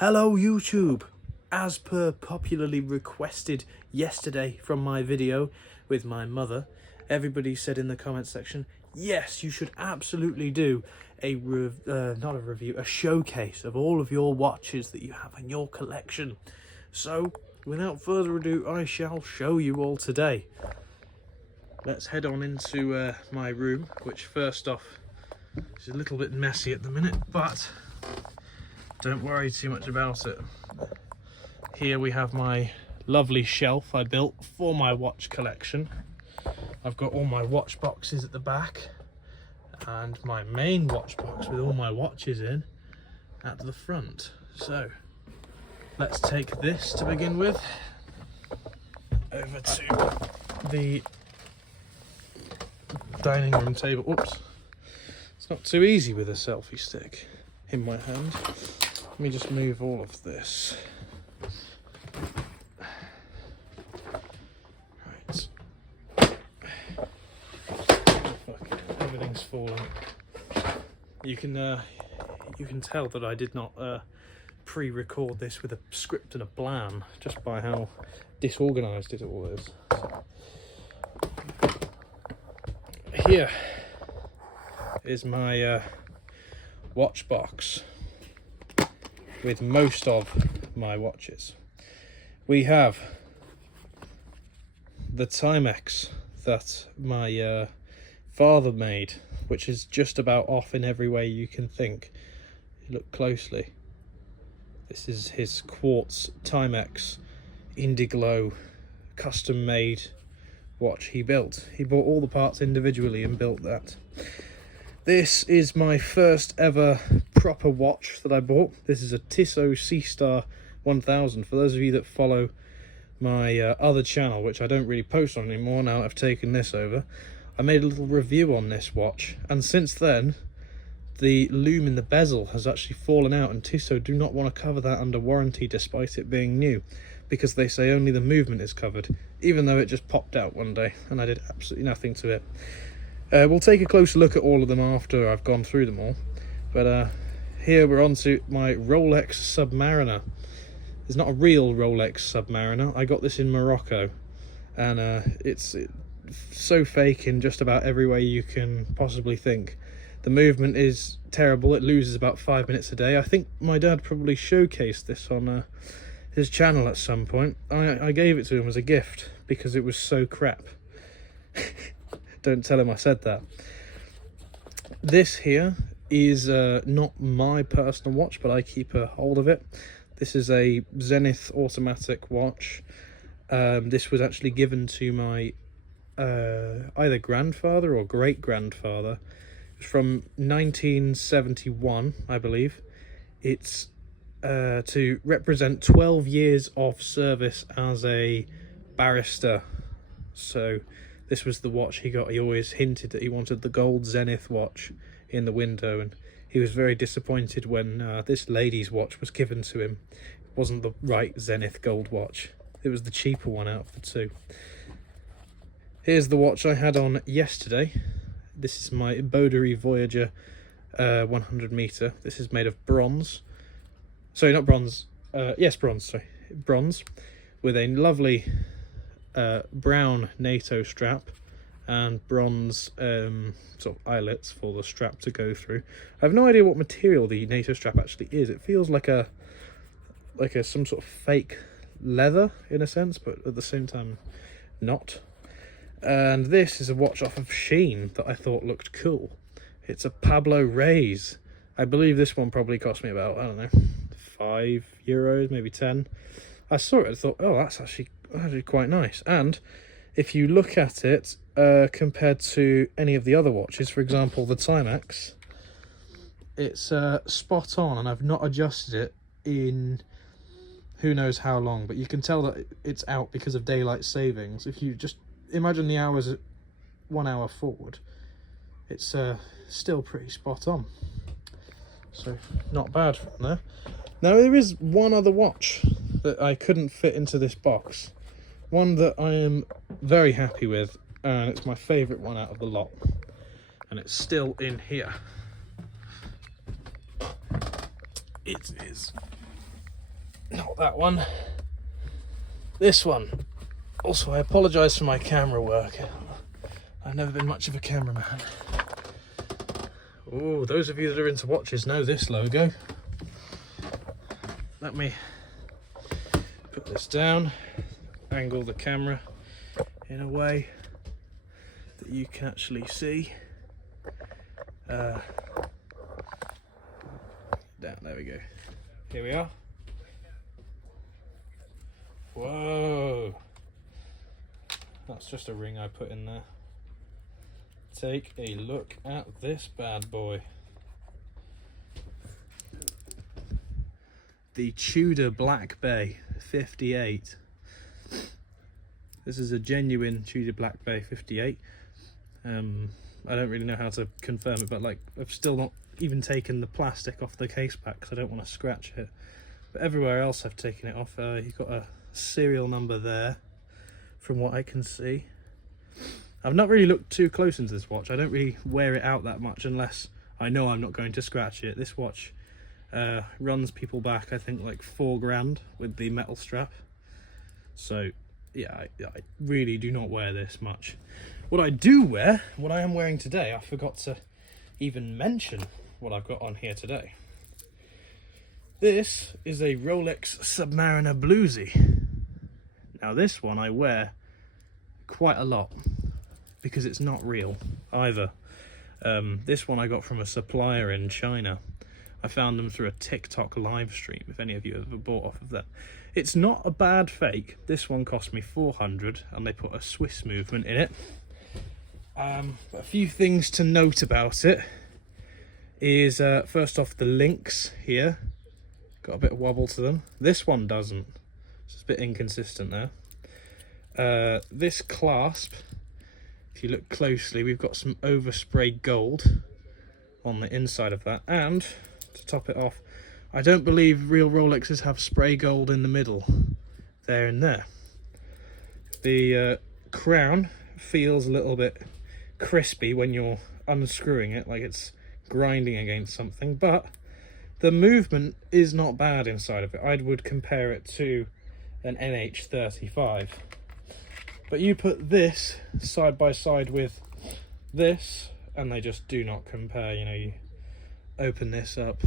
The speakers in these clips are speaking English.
Hello YouTube! As per popularly requested yesterday from my video with my mother, everybody said in the comments section, yes, you should absolutely do a a showcase of all of your watches that you have in your collection. So, without further ado, I shall show you all today. Let's head on into my room, which first off is a little bit messy at the minute, but don't worry too much about it. Here we have my lovely shelf I built for my watch collection. I've got all my watch boxes at the back and my main watch box with all my watches in at the front. So let's take this to begin with over to the dining room table. Oops, it's not too easy with a selfie stick in my hand. Let me just move all of this. Right. Everything's falling. You can tell that I did not pre-record this with a script and a plan, just by how disorganised it all is. Here is my watch box with most of my watches. We have the Timex that my father made, which is just about off in every way you can think. Look closely. This is his quartz Timex Indiglo custom made watch he built. He bought all the parts individually and built that. This is my first ever proper watch that I bought. This is a Tissot Seastar 1000. For those of you that follow my other channel, which I don't really post on anymore now I've taken this over, I made a little review on this watch, and since then the loom in the bezel has actually fallen out, and Tissot do not want to cover that under warranty despite it being new, because they say only the movement is covered, even though it just popped out one day and I did absolutely nothing to it. We'll take a closer look at all of them after I've gone through them all, but here we're on to my Rolex Submariner. It's not a real Rolex Submariner. I got this in Morocco, and it's so fake in just about every way you can possibly think. The movement is terrible. It loses about 5 minutes a day. I think my dad probably showcased this on his channel at some point. I gave it to him as a gift because it was so crap. Don't tell him I said that. This here is not my personal watch, but I keep a hold of it. This is a Zenith automatic watch. This was actually given to my either grandfather or great-grandfather. It was from 1971, I believe. It's to represent 12 years of service as a barrister. So this was the watch he got. He always hinted that he wanted the gold Zenith watch in the window, and he was very disappointed when this lady's watch was given to him. It wasn't the right Zenith gold watch. It was the cheaper one out of the two. Here's the watch I had on yesterday. This is my Bodery Voyager 100 meter. This is made of bronze. Sorry, not bronze. Yes, bronze, sorry. Bronze, with a lovely brown NATO strap and bronze sort of eyelets for the strap to go through. I have no idea what material the NATO strap actually is. It feels like some sort of fake leather in a sense, but at the same time not. And this is a watch off of Shein that I thought looked cool. It's a Pablo Reyes. I believe this one probably cost me about, I don't know, €5, maybe 10. I saw it and thought, oh, that's actually quite nice. And if you look at it compared to any of the other watches, for example the Timex, it's spot on, and I've not adjusted it in who knows how long, but you can tell that it's out because of daylight savings. If you just imagine the hours 1 hour forward, it's still pretty spot on. So not bad from there. Now there is one other watch that I couldn't fit into this box, one that I am very happy with, and it's my favourite one out of the lot, and it's still in here. It is not that one. This one. Also, I apologise for my camera work. I've never been much of a cameraman. Oh, those of you that are into watches know this logo. Let me put this down, angle the camera in a way that you can actually see. Down, there we go. Here we are. Whoa! That's just a ring I put in there. Take a look at this bad boy. The Tudor Black Bay 58. This is a genuine Tudor Black Bay 58. I don't really know how to confirm it, but like I've still not even taken the plastic off the case back because I don't want to scratch it. But everywhere else I've taken it off. You've got a serial number there, from what I can see. I've not really looked too close into this watch. I don't really wear it out that much unless I know I'm not going to scratch it. This watch runs people back, I think, like $4 with the metal strap. So yeah, I really do not wear this much. What I do wear, what I am wearing today, I forgot to even mention what I've got on here today. This is a Rolex Submariner Bluesy. Now this one I wear quite a lot because it's not real either. This one I got from a supplier in China. I found them through a TikTok live stream, if any of you ever bought off of that. It's not a bad fake. This one cost me 400 and they put a Swiss movement in it. A few things to note about it is, first off, the links here. Got a bit of wobble to them. This one doesn't. It's a bit inconsistent there. This clasp, if you look closely, we've got some overspray gold on the inside of that. And to top it off, I don't believe real Rolexes have spray gold in the middle, there and there. The crown feels a little bit crispy when you're unscrewing it, like it's grinding against something, but the movement is not bad inside of it. I would compare it to an NH35. But you put this side by side with this, and they just do not compare. You know, you open this up,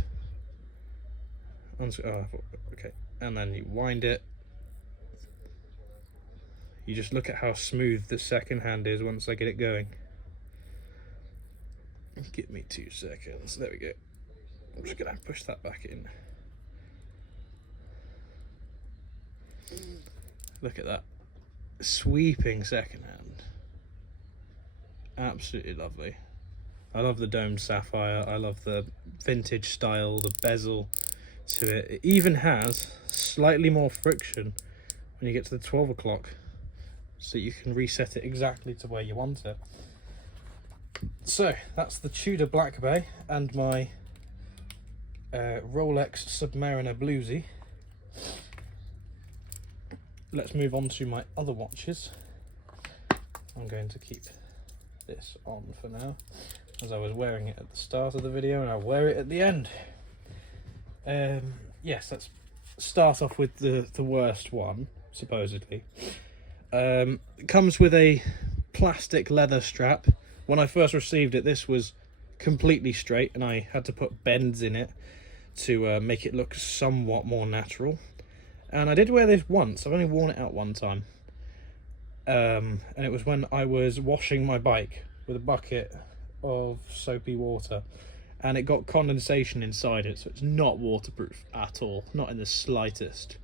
okay, and then you wind it. You just look at how smooth the second hand is once I get it going. Give me 2 seconds. There we go. I'm just gonna push that back in. Look at that. Sweeping second hand. Absolutely lovely. I love the domed sapphire. I love the vintage style, the bezel to it. It even has slightly more friction when you get to the 12 o'clock, so you can reset it exactly to where you want it. So that's the Tudor Black Bay and my Rolex Submariner Bluesy. Let's move on to my other watches. I'm going to keep this on for now, as I was wearing it at the start of the video and I'll wear it at the end. Yes, let's start off with the worst one, supposedly. It comes with a plastic leather strap. When I first received it, this was completely straight and I had to put bends in it to make it look somewhat more natural. And I did wear this once. I've only worn it out one time. And it was when I was washing my bike with a bucket of soapy water. And it got condensation inside it, so it's not waterproof at all. Not in the slightest.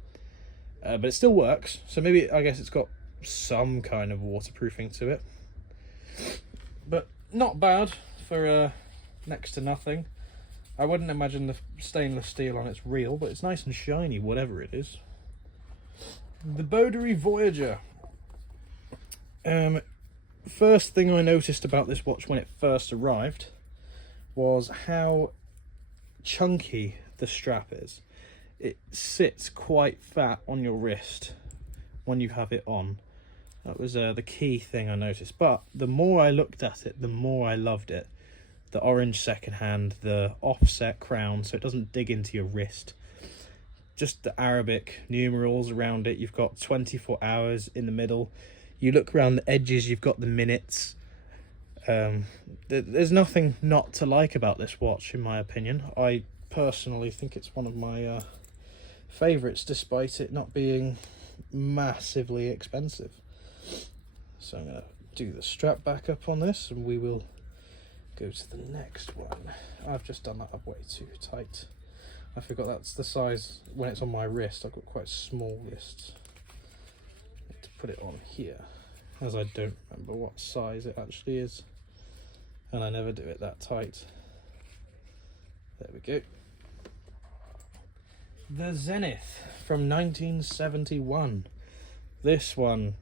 But it still works. So maybe, I guess it's got some kind of waterproofing to it. But not bad for next to nothing. I wouldn't imagine the stainless steel on it's real, but it's nice and shiny, whatever it is. The Bowdery Voyager. First thing I noticed about this watch when it first arrived was how chunky the strap is. It sits quite fat on your wrist when you have it on. That was the key thing I noticed. But the more I looked at it, the more I loved it. The orange second hand, the offset crown, so it doesn't dig into your wrist. just the Arabic numerals around it. You've got 24 hours in the middle. You look around the edges, you've got the minutes. There's nothing not to like about this watch, in my opinion. I personally think it's one of my favourites, despite it not being massively expensive. So I'm going to do the strap back up on this, and we will go to the next one. I've just done that up way too tight. I forgot that's the size when it's on my wrist. I've got quite small wrists. I need to put it on here, as I don't remember what size it actually is, and I never do it that tight. There we go. The Zenith from 1971. This one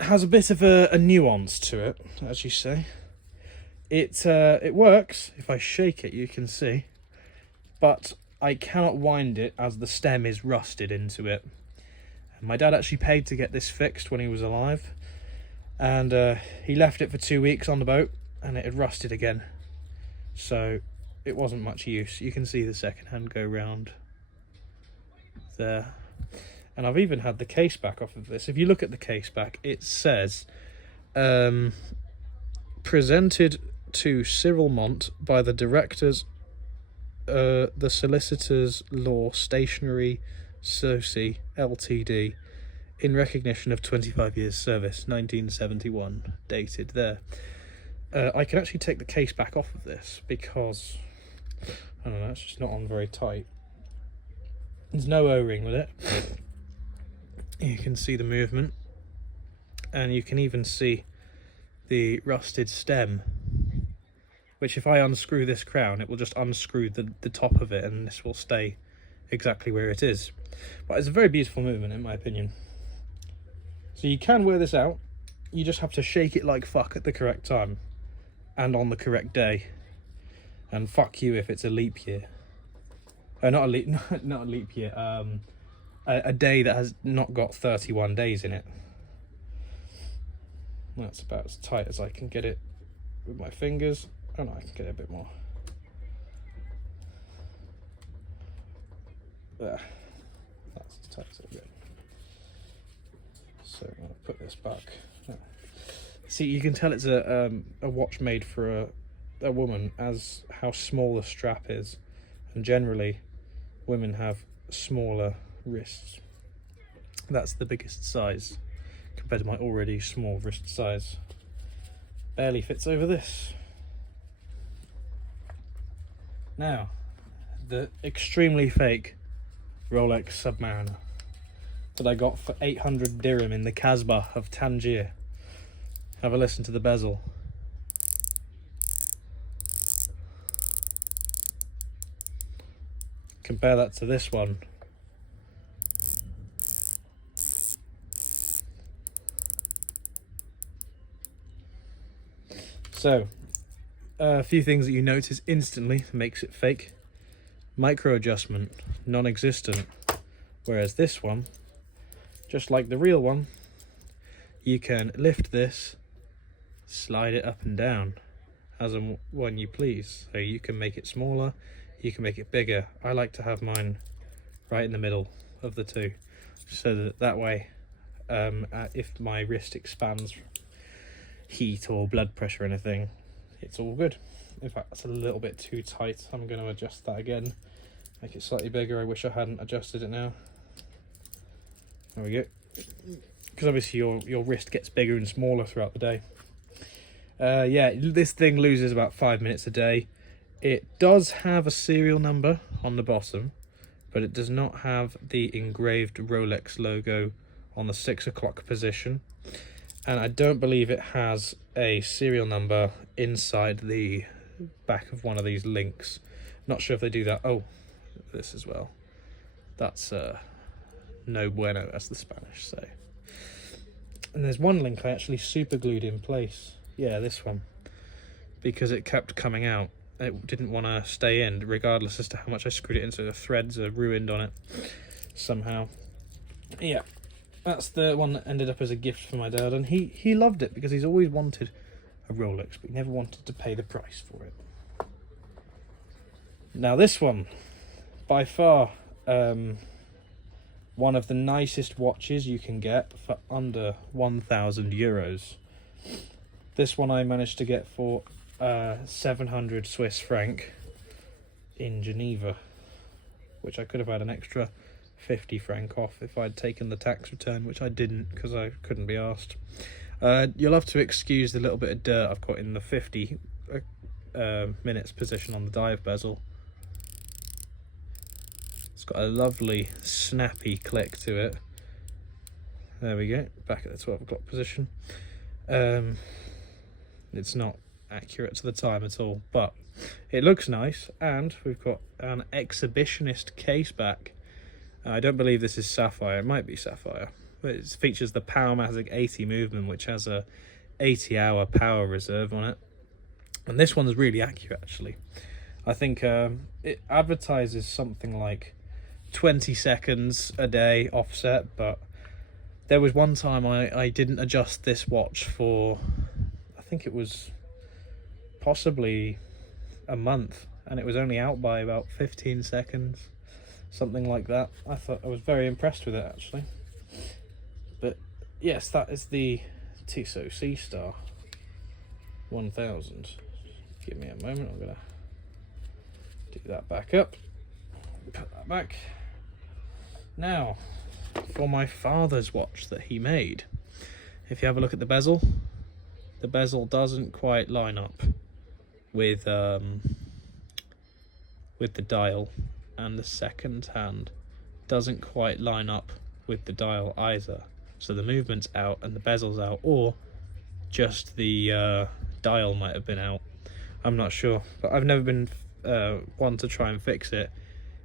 has a bit of a nuance to it, as you say. It works. If I shake it, you can see, but I cannot wind it as the stem is rusted into it. My dad actually paid to get this fixed when he was alive, and he left it for 2 weeks on the boat, and it had rusted again, so it wasn't much use. You can see the second hand go round there. And I've even had the case back off of this. If you look at the case back, it says presented to Cyril Mont by the directors, the Solicitors Law Stationery Soci Ltd, in recognition of 25 years service, 1971, dated there. I can actually take the case back off of this because, I don't know, it's just not on very tight. There's no O-ring with it. You can see the movement, and you can even see the rusted stem, which if I unscrew this crown, it will just unscrew the top of it, and this will stay exactly where it is. But it's a very beautiful movement, in my opinion. So you can wear this out. You just have to shake it like fuck at the correct time and on the correct day, and fuck you if it's a leap year. Not a leap year. A day that has not got 31 days in it. That's about as tight as I can get it with my fingers. Oh no, I can get it a bit more. There. That's as tight as it'll get. So I'm going to put this back. See, you can tell it's a watch made for a woman, as how small the strap is, and generally women have smaller wrists. That's the biggest size compared to my already small wrist size. Barely fits over this. Now, the extremely fake Rolex Submariner that I got for 800 dirham in the Casbah of Tangier. Have a listen to the bezel. Compare that to this one. So, a few things that you notice instantly makes it fake. Micro adjustment, non-existent. Whereas this one, just like the real one, you can lift this, slide it up and down as and when you please. So you can make it smaller, you can make it bigger. I like to have mine right in the middle of the two, so that way if my wrist expands, heat or blood pressure or anything, it's all good. In fact, that's a little bit too tight. I'm going to adjust that again, make it slightly bigger. I wish I hadn't adjusted it now. There we go. Because obviously your wrist gets bigger and smaller throughout the day. Yeah, this thing loses about 5 minutes a day. It does have a serial number on the bottom, but it does not have the engraved Rolex logo on the 6 o'clock position. And I don't believe it has a serial number inside the back of one of these links. Not sure if they do that. Oh, this as well. That's no bueno, as the Spanish say. And there's one link I actually super glued in place. Yeah, this one. Because it kept coming out. It didn't want to stay in, regardless as to how much I screwed it in, so the threads are ruined on it somehow. Yeah. That's the one that ended up as a gift for my dad, and he loved it because he's always wanted a Rolex, but he never wanted to pay the price for it. Now this one, by far one of the nicest watches you can get for under 1,000 euros. This one I managed to get for 700 Swiss franc in Geneva, which I could have had an extra 50 franc off if I'd taken the tax return, which I didn't because I couldn't be asked. You'll have to excuse the little bit of dirt I've got in the 50 minutes position on the dive bezel. It's got a lovely snappy click to it. There we go, back at the 12 o'clock position. It's not accurate to the time at all, but it looks nice, and we've got an exhibitionist case back. I don't believe this is sapphire, it might be sapphire, but it features the Powermatic 80 movement, which has a 80-hour power reserve on it, and this one's really accurate actually. I think it advertises something like 20 seconds a day offset, but there was one time I didn't adjust this watch for, I think it was possibly a month, and it was only out by about 15 seconds, something like that. I was very impressed with it actually. But yes, that is the Tissot Sea Star 1000. Give me a moment, I'm gonna do that back up, put that back. Now for my father's watch that he made. If you have a look at the bezel doesn't quite line up with the dial, and the second hand doesn't quite line up with the dial either. So the movement's out and the bezel's out, or just the dial might have been out. I'm not sure, but I've never been one to try and fix it.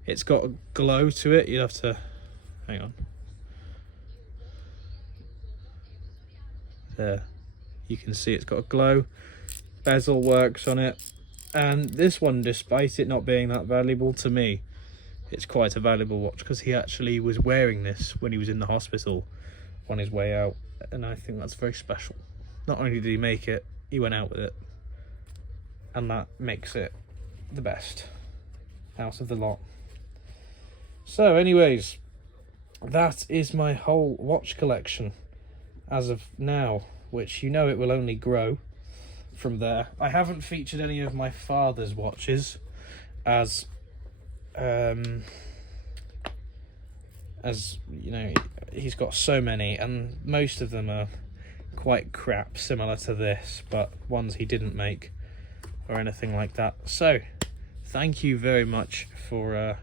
It's got a glow to it. You have to hang on. There, you can see it's got a glow. Bezel works on it, and this one, despite it not being that valuable to me, it's quite a valuable watch because he actually was wearing this when he was in the hospital on his way out, and I think that's very special. Not only did he make it, he went out with it, and that makes it the best out of the lot. So anyways, that is my whole watch collection as of now, which you know it will only grow from there. I haven't featured any of my father's watches as you know, he's got so many, and most of them are quite crap, similar to this, but ones he didn't make or anything like that. So thank you very much for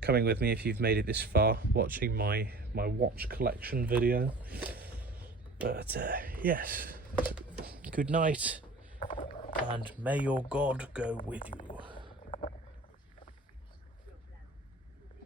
coming with me if you've made it this far, watching my watch collection video. But yes, good night, and may your God go with you.